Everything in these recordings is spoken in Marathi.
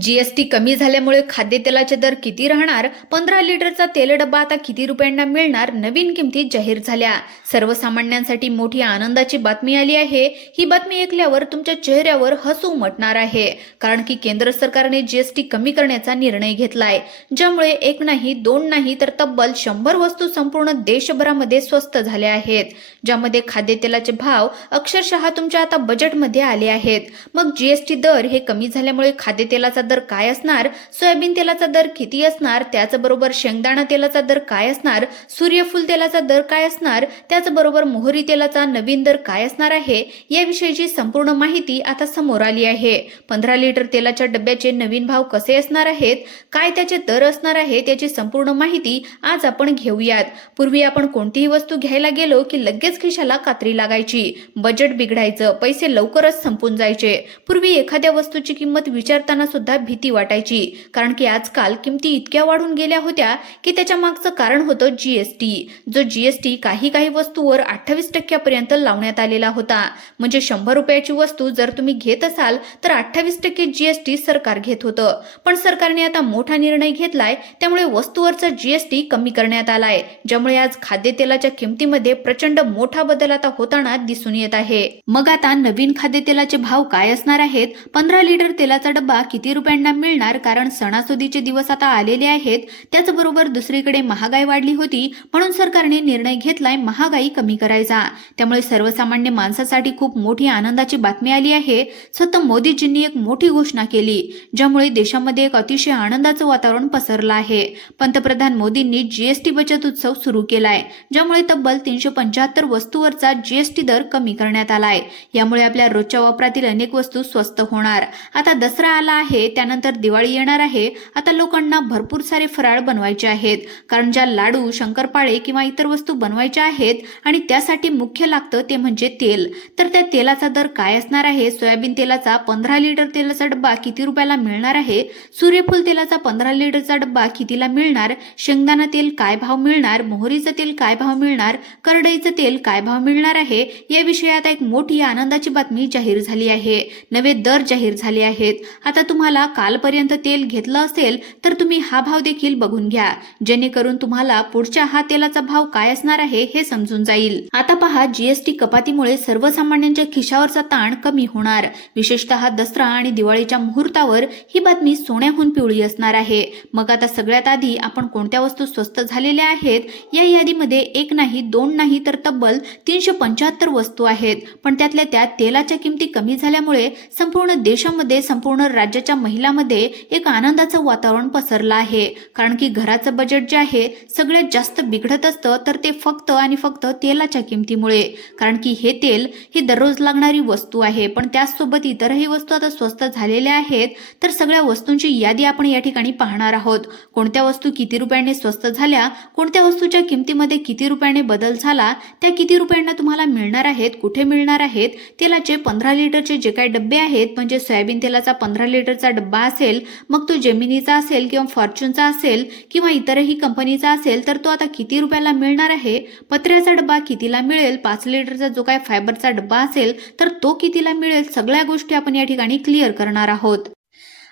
जीएसटी कमी झाल्यामुळे खाद्यतेलाचे दर किती राहणार? पंधरा लिटरचा तेल डब्बा आता किती रुपयांना मिळणार? नवीन किमती जाहीर झाल्या. सर्वसामान्यांसाठी मोठी आनंदाची बातमी आली आहे. ही बातमी ऐकल्यावर तुमच्या चेहऱ्यावर हसू उमटणार आहे. कारण की केंद्र सरकारने जीएसटी कमी करण्याचा निर्णय घेतलाय. ज्यामुळे एक नाही दोन नाही तर तब्बल शंभर वस्तू संपूर्ण देशभरामध्ये स्वस्त झाल्या आहेत. ज्यामध्ये खाद्यतेलाचे भाव अक्षरशः तुमच्या आता बजेटमध्ये आले आहेत. मग जीएसटी दर हे कमी झाल्यामुळे खाद्यतेलाचा दर काय असणार? सोयाबीन तेलाचा दर किती असणार? त्याचबरोबर शेंगदाणा तेलाचा दर काय असणार? सूर्यफूल तेलाचा दर काय असणार? त्याचबरोबर मोहरी तेलाचा नवीन दर काय असणार आहे? याविषयीची संपूर्ण माहिती आता समोर आली आहे. पंधरा लिटर तेलाच्या डब्याचे नवीन भाव कसे असणार आहेत? काय त्याचे दर असणार आहे त्याची संपूर्ण माहिती आज आपण घेऊयात. पूर्वी आपण कोणतीही वस्तू घ्यायला गेलो की लगेच खिशाला कात्री लागायची. बजेट बिघडायचं. पैसे लवकरच संपून जायचे. पूर्वी एखाद्या वस्तूची किंमत विचारताना सुद्धा भीती वाटायची. कारण की आजकाल किमती इतक्या वाढून गेल्या होत्या की त्याच्या मागचं कारण होतं जीएसटी जो जीएसटी काही काही वस्तूवर अठ्ठावीस टक्क्यापर्यंत लावण्यात आलेला होता. म्हणजे शंभर रुपयाची वस्तू जर तुम्ही घेत असाल तर अठ्ठावीस टक्के जीएसटी सरकार घेत होतं. पण सरकारने आता मोठा निर्णय घेतलाय त्यामुळे वस्तूवरचा जीएसटी कमी करण्यात आलाय ज्यामुळे आज खाद्यतेलाच्या किमतीमध्ये प्रचंड मोठा बदल आता होताना दिसून येत आहे. मग आता नवीन खाद्यतेलाचे भाव काय असणार आहेत? पंधरा लिटर तेलाचा डब्बा किती रुपयांना मिळणार कारण सणासुदीचे दिवस आता आलेले आहेत. त्याचबरोबर दुसरीकडे महागाई वाढली होती म्हणून सरकारने निर्णय घेतलाय महागाई कमी करायचा. त्यामुळे सर्वसामान्य माणसासाठी खूप मोठी आनंदाची बातमी आली आहे. स्वतः मोदीजींनी एक मोठी घोषणा केली ज्यामुळे देशामध्ये एक अतिशय आनंदाचं वातावरण पसरलं आहे. पंतप्रधान मोदींनी जीएसटी बचत उत्सव सुरू केलाय ज्यामुळे तब्बल तीनशे पंच्याहत्तर वस्तूवरचा जीएसटी दर कमी करण्यात आलाय. यामुळे आपल्या रोजच्या वापरातील अनेक वस्तू स्वस्त होणार. आता दसरा आला आहे त्यानंतर दिवाळी येणार आहे. आता लोकांना भरपूर सारे फराळ बनवायचे आहेत. कारण ज्या लाडू शंकरपाळे किंवा इतर वस्तू बनवायच्या आहेत आणि त्यासाठी मुख्य लागतं ते म्हणजे तेल. तर त्या तेलाचा दर काय असणार आहे? सोयाबीन तेलाचा पंधरा लिटर तेलाचा डब्बा किती रुपयाला मिळणार आहे? सूर्यफूल तेलाचा पंधरा लिटरचा डब्बा कितीला मिळणार? शेंगदाणा तेल काय भाव मिळणार? मोहरीचं तेल काय भाव मिळणार? करडईचं तेल काय भाव मिळणार आहे? या विषयात एक मोठी आनंदाची बातमी जाहीर झाली आहे. नवे दर जाहीर झाले आहेत. आता तुम्हाला कालपर्यंत तेल घेतलं असेल तर तुम्ही हा भाव देखील बघून घ्या. जेणेकरून तुम्हाला पुढच्या हा तेलाचा भाव काय असणार आहे हे समजून जाईल. आता पहा जीएसटी कपातीमुळे सर्वसामान्यांच्या खिशावरचा ताण कमी होणार. विशेषतः दसरा आणि दिवाळीच्या मुहूर्तावर ही बातमी सोन्याहून पिवळी असणार आहे. मग आता सगळ्यात आधी आपण कोणत्या वस्तू स्वस्त झालेल्या आहेत? या यादीमध्ये एक नाही दोन नाही तर तब्बल तीनशे पंच्याहत्तर वस्तू आहेत. पण त्यातल्या त्यात तेलाच्या किमती कमी झाल्यामुळे संपूर्ण देशामध्ये संपूर्ण राज्याच्या महिलांमध्ये एक आनंदाचं वातावरण पसरलं आहे. कारण की घराचं बजेट जे आहे सगळ्यात जास्त बिघडत असतं तर ते फक्त आणि फक्त तेलाच्या किमतीमुळे. कारण की हे तेल ही दररोज लागणारी वस्तू आहे. पण त्याचसोबत इतरही वस्तू आता स्वस्त झालेल्या आहेत तर सगळ्या वस्तूंची यादी आपण या ठिकाणी पाहणार आहोत. कोणत्या वस्तू किती रुपयाने स्वस्त झाल्या कोणत्या वस्तूच्या किमतीमध्ये किती रुपयाने बदल झाला त्या किती रुपयांना तुम्हाला मिळणार आहेत कुठे मिळणार आहेत तेलाचे पंधरा लिटरचे जे काही डबे आहेत म्हणजे सोयाबीन तेलाचा पंधरा लिटरचा डब्बा असेल मग तो जेमिनीचा असेल किंवा फॉर्च्यूनचा असेल किंवा इतरही कंपनीचा असेल तर तो आता किती रुपयाला मिळणार आहे? पत्र्याचा डब्बा कितीला मिळेल? पाच लिटरचा जो काय फायबरचा डब्बा असेल तर तो कितीला मिळेल? सगळ्या गोष्टी आपण या ठिकाणी क्लिअर करणार आहोत.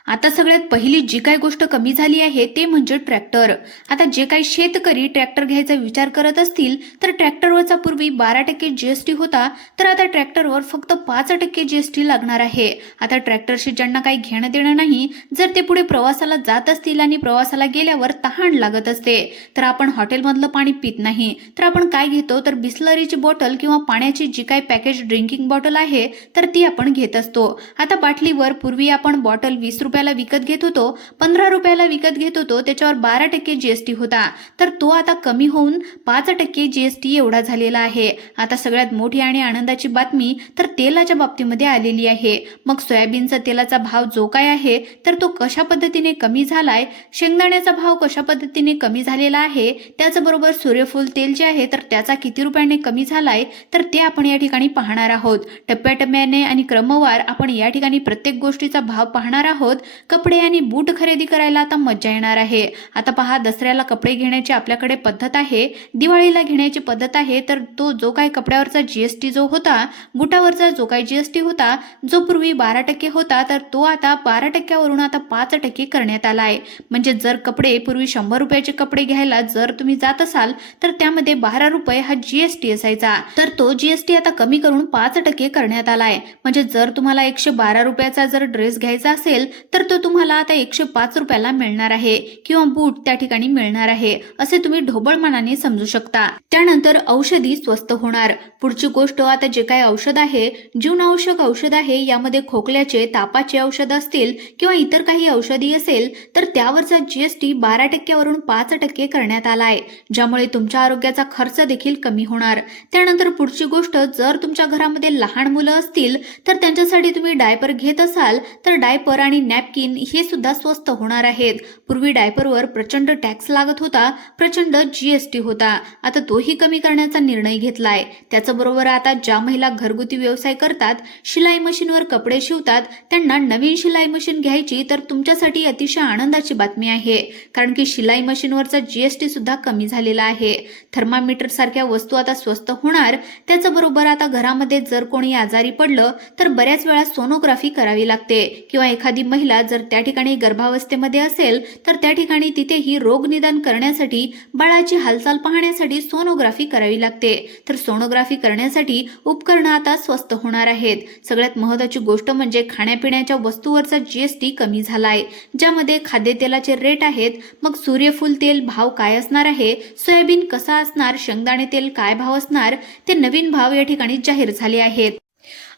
आता सगळ्यात पहिली जी काही गोष्ट कमी झाली आहे ते म्हणजे ट्रॅक्टर. आता जे काही शेतकरी ट्रॅक्टर घ्यायचा विचार करत असतील तर ट्रॅक्टरवरचा पूर्वी बारा टक्के जीएसटी होता तर आता ट्रॅक्टरवर फक्त पाच टक्के जीएसटी लागणार आहे. आता ट्रॅक्टरशी ज्यांना काही घेणं देणं नाही जर ते पुढे प्रवासाला जात असतील आणि प्रवासाला गेल्यावर तहान लागत असते तर आपण हॉटेलमधलं पाणी पित नाही. तर आपण काय घेतो? तर बिस्लरीची बॉटल किंवा पाण्याची जी काही पॅकेज ड्रिंकिंग बॉटल आहे तर ती आपण घेत असतो. आता बाटलीवर पूर्वी आपण बॉटल वीस रुपयाला विकत घेत होतो पंधरा रुपयाला विकत घेत होतो त्याच्यावर बारा टक्के जीएसटी होता. तर तो आता कमी होऊन पाच टक्के जीएसटी एवढा झालेला आहे. आता सगळ्यात मोठी आणि आनंदाची बातमी तर तेलाच्या बाबतीमध्ये आलेली आहे. मग सोयाबीनचा तेलाचा भाव जो काय आहे तर तो कशा पद्धतीने कमी झालाय शेंगदाण्याचा भाव कशा पद्धतीने कमी झालेला आहे त्याचबरोबर सूर्यफूल तेल जे आहे तर त्याचा किती रुपयाने कमी झालाय तर ते आपण या ठिकाणी पाहणार आहोत. टप्प्याटप्प्याने आणि क्रमवार आपण या ठिकाणी प्रत्येक गोष्टीचा भाव पाहणार आहोत. कपडे आणि बूट खरेदी करायला आता मज्जा येणार आहे. आता पहा दसऱ्याला कपडे घेण्याची आपल्याकडे पद्धत आहे. दिवाळीला घेण्याची पद्धत आहे तर तो जो काय कपड्यावरचा जीएसटी जो होता बुटावरचा जो काय जीएसटी होता जो पूर्वी बारा टक्के होता तर तो आता बारा टक्क्यावरून आता पाच टक्के करण्यात आला आहे. म्हणजे जर कपडे पूर्वी शंभर रुपयाचे कपडे घ्यायला जर तुम्ही जात असाल तर त्यामध्ये बारा रुपये हा जीएसटी असायचा. तर तो जीएसटी आता कमी करून पाच टक्के करण्यात आला आहे. म्हणजे जर तुम्हाला एकशे बारा रुपयाचा जर ड्रेस घ्यायचा असेल तर तो तुम्हाला आता एकशे पाच रुपयाला मिळणार आहे किंवा बूट त्या ठिकाणी मिळणार आहे असे तुम्ही ढोबळ मनाने समजू शकता. त्यानंतर औषधी स्वस्त होणार. पुढची गोष्ट आता जे काही औषध आहे जीवनावश्यक औषध आहे यामध्ये खोकल्याचे तापाचे औषध असतील किंवा इतर काही औषधी असेल तर त्यावरचा जीएसटी बारा टक्क्यावरून पाच टक्के करण्यात आला आहे ज्यामुळे तुमच्या आरोग्याचा खर्च देखील कमी होणार. त्यानंतर पुढची गोष्ट जर तुमच्या घरामध्ये लहान मुलं असतील तर त्यांच्यासाठी तुम्ही डायपर घेत असाल तर डायपर आणि नॅपकिन हे सुद्धा स्वस्त होणार आहेत. पूर्वी डायपरवर प्रचंड टॅक्स लागत होता प्रचंड जीएसटी होता. आता तोही कमी करण्याचा निर्णय घेतलाय. त्याचबरोबर आता ज्या महिला घरगुती व्यवसाय करतात शिलाई मशीनवर कपडे शिवतात त्यांना नवीन शिलाई मशीन घ्यायची तर तुमच्यासाठी अतिशय आनंदाची बातमी आहे. कारण की शिलाई मशीनवरचा जीएसटी सुद्धा कमी झालेला आहे. थर्मामीटर सारख्या वस्तू आता स्वस्त होणार. त्याचबरोबर आता घरामध्ये जर कोणी आजारी पडलं तर बऱ्याच वेळा सोनोग्राफी करावी लागते. किंवा एखादी महिला जर त्या ठिकाणी गर्भावस्थेमध्ये असेल तर त्या ठिकाणी तिथेही रोग निदान करण्यासाठी बाळाची हालचाल पाहण्यासाठी सोनोग्राफी करावी लागते. तर सोनोग्राफी करण्यासाठी उपकरणं आता स्वस्त होणार आहेत. सगळ्यात महत्वाची गोष्ट म्हणजे खाण्यापिण्याच्या वस्तूवरचा जीएसटी कमी झालाय. ज्यामध्ये खाद्यतेलाचे रेट आहेत मग सूर्यफूल तेल भाव काय असणार आहे सोयाबीन कसा असणार शेंगदाणे तेल काय भाव असणार ते नवीन भाव या ठिकाणी जाहीर झाले आहेत.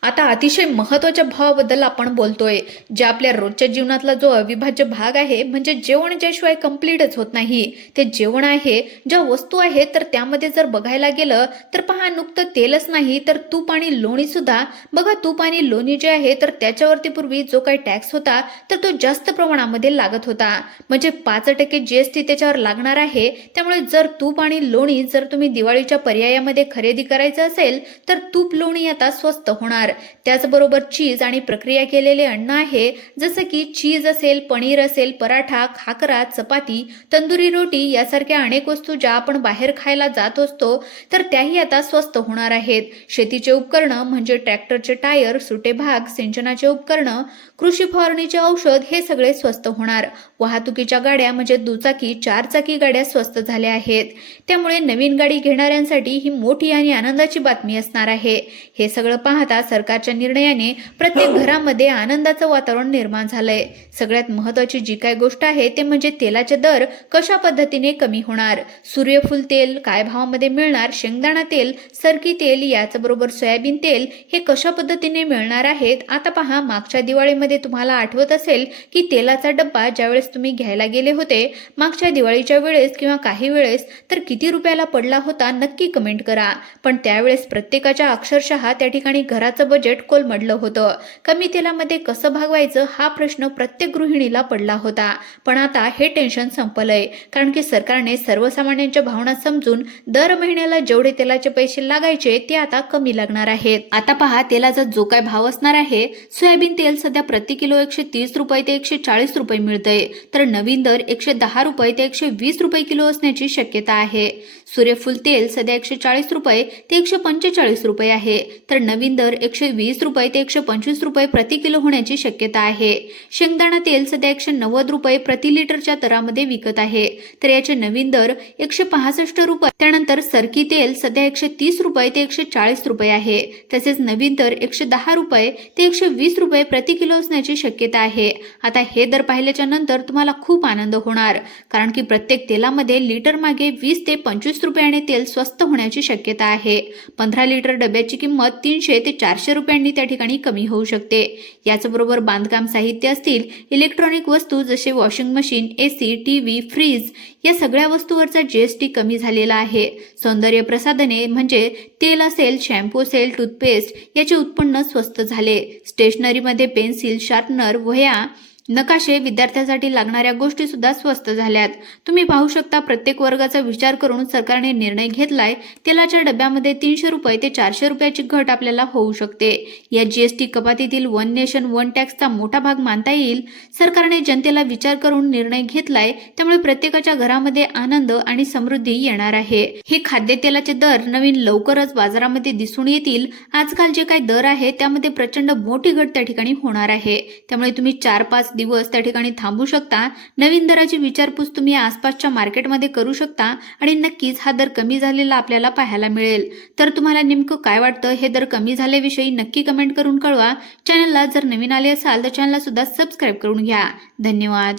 आता अतिशय महत्त्वाच्या भावाबद्दल आपण बोलतोय जे आपल्या रोजच्या जीवनातला जो अविभाज्य भाग आहे म्हणजे जेवण ज्याशिवाय कम्प्लीटच होत नाही. ते जेवण आहे ज्या वस्तू आहेत तर त्यामध्ये जर बघायला गेलं तर पहा नुकतं तेलच नाही तर तूप आणि लोणी सुद्धा. बघा तूप आणि लोणी जे आहे तर त्याच्यावरती पूर्वी जो काही टॅक्स होता तर तो जास्त प्रमाणामध्ये लागत होता. म्हणजे पाच टक्के जीएसटी त्याच्यावर लागणार आहे त्यामुळे जर तूप आणि लोणी जर तुम्ही दिवाळीच्या पर्यायामध्ये खरेदी करायचं असेल तर तूप लोणी आता स्वस्त होणार. त्याचबरोबर चीज आणि प्रक्रिया केलेले अन्न आहे. जसं की चीज असेल पनीर असेल पराठा खाकरा चपाती तंदुरी रोटी यासारख्या अनेक वस्तू ज्या आपण बाहेर खायला जात असतो तर त्याही आता स्वस्त होणार आहेत. शेतीचे उपकरणं म्हणजे ट्रॅक्टरचे टायर सुटे भाग सिंचनाचे उपकरणं कृषी फवारणीचे औषध हे सगळे स्वस्त होणार. वाहतुकीच्या गाड्या म्हणजे दुचाकी चारचाकी गाड्या स्वस्त झाल्या आहेत. त्यामुळे नवीन गाडी घेणाऱ्यांसाठी ही मोठी आणि आनंदाची बातमी असणार आहे. हे सगळं पाहता सरकारच्या निर्णयाने प्रत्येक घरामध्ये आनंदाचं वातावरण निर्माण झालंय. सगळ्यात महत्वाची जी काय गोष्ट आहे ते म्हणजे तेलाचे दर कशा पद्धतीने कमी होणार? सूर्यफूल तेल काय भावामध्ये मिळणार? शेंगदाणा तेल सरकी तेल याचबरोबर सोयाबीन तेल हे कशा पद्धतीने मिळणार आहेत? आता पहा मागच्या दिवाळीमध्ये तुम्हाला आठवत असेल की तेलाचा डब्बा ज्यावेळेस तुम्ही घ्यायला गेले होते मागच्या दिवाळीच्या वेळेस किंवा काही वेळेस तर किती रुपयाला पडला होता नक्की कमेंट करा. पण त्यावेळेस प्रत्येकाच्या अक्षरशः त्या ठिकाणी घराचं बजेट कोलमडलं होतं. कमी तेलामध्ये कसं भागवायचं हा प्रश्न प्रत्येक गृहिणीला पडला होता. पण आता हे टेन्शन संपलंय. कारण की सरकारने सर्वसामान्यांच्या भावना समजून दर महिन्याला जेवढे तेलाचे पैसे लागायचे ते आता कमी लागणार आहेत. आता पहा तेलाचा जो काय भाव असणार आहे सोयाबीन तेल सध्या प्रति किलो एकशे तीस रुपये ते एकशे चाळीस रुपये मिळतंय. तर नवीन दर एकशे दहा रुपये ते एकशे वीस रुपये किलो असण्याची शक्यता आहे. सूर्यफूल तेल सध्या एकशे चाळीस रुपये ते एकशे पंचेचाळीस रुपये आहे. तर नवीन दर एकशे वीस रुपये ते एकशे पंचवीस रुपये प्रति किलो होण्याची शक्यता आहे. शेंगदाणा तेल सध्या एकशे नव्वद रुपये प्रति लिटरच्या दरामध्ये विकत आहे. तर याचे नवीन दर एकशे पासष्ट रुपये. त्यानंतर सरकी तेल सध्या एकशे तीस रुपये ते एकशे चाळीस रुपये आहे. तसेच नवीन दर एकशे दहा रुपये ते एकशे वीस रुपये प्रति किलो असण्याची शक्यता आहे. आता हे दर पाहिल्याच्या नंतर तुम्हाला खूप आनंद होणार. कारण की प्रत्येक तेलामध्ये लिटर मागे वीस ते पंचवीस रुपयाने तेल स्वस्त होण्याची शक्यता आहे. पंधरा लिटर डब्याची किंमत तीनशे ते चारशे रुपयांनी त्या ठिकाणी कमी होऊ शकते. याचबरोबर बांधकाम साहित्य असतील इलेक्ट्रॉनिक वस्तू जसे washing machine AC TV fridge या सगळ्या वस्तूवरचा जीएसटी कमी झालेला आहे. सौंदर्य प्रसाधने म्हणजे तेल असेल शॅम्पू असेल टूथपेस्ट याचे उत्पन्न स्वस्त झाले. स्टेशनरीमध्ये पेन्सिल शार्पनर वह्या नकाशे विद्यार्थ्यांसाठी लागणाऱ्या गोष्टी सुद्धा स्वस्त झाल्यात. तुम्ही पाहू शकता प्रत्येक वर्गाचा विचार करून सरकारने निर्णय घेतलाय तेलाच्या डब्यामध्ये तीनशे रुपये ते चारशे रुपयाची घट आपल्याला होऊ शकते. या जीएसटी कपातीतील वन नेशन वन टॅक्सचा मोठा भाग मानता येईल. सरकारने जनतेला विचार करून निर्णय घेतलाय त्यामुळे प्रत्येकाच्या घरामध्ये आनंद आणि समृद्धी येणार आहे. हे खाद्यतेलाचे दर नवीन लवकरच बाजारामध्ये दिसून येतील. आजकाल जे काही दर आहे त्यामध्ये प्रचंड मोठी घट त्या ठिकाणी होणार आहे. त्यामुळे तुम्ही चार पाच दिवस त्या ठिकाणी थांबू शकता. नवीन दराची विचारपूस तुम्ही आसपासच्या मार्केटमध्ये करू शकता आणि नक्कीच हा दर कमी झालेला आपल्याला पाहायला मिळेल. तर तुम्हाला नेमकं काय वाटतं? हे दर कमी झाल्याविषयी नक्की कमेंट करून कळवा. चॅनलला जर नवीन आले असाल तर चॅनलला सुद्धा सबस्क्राईब करून घ्या. धन्यवाद.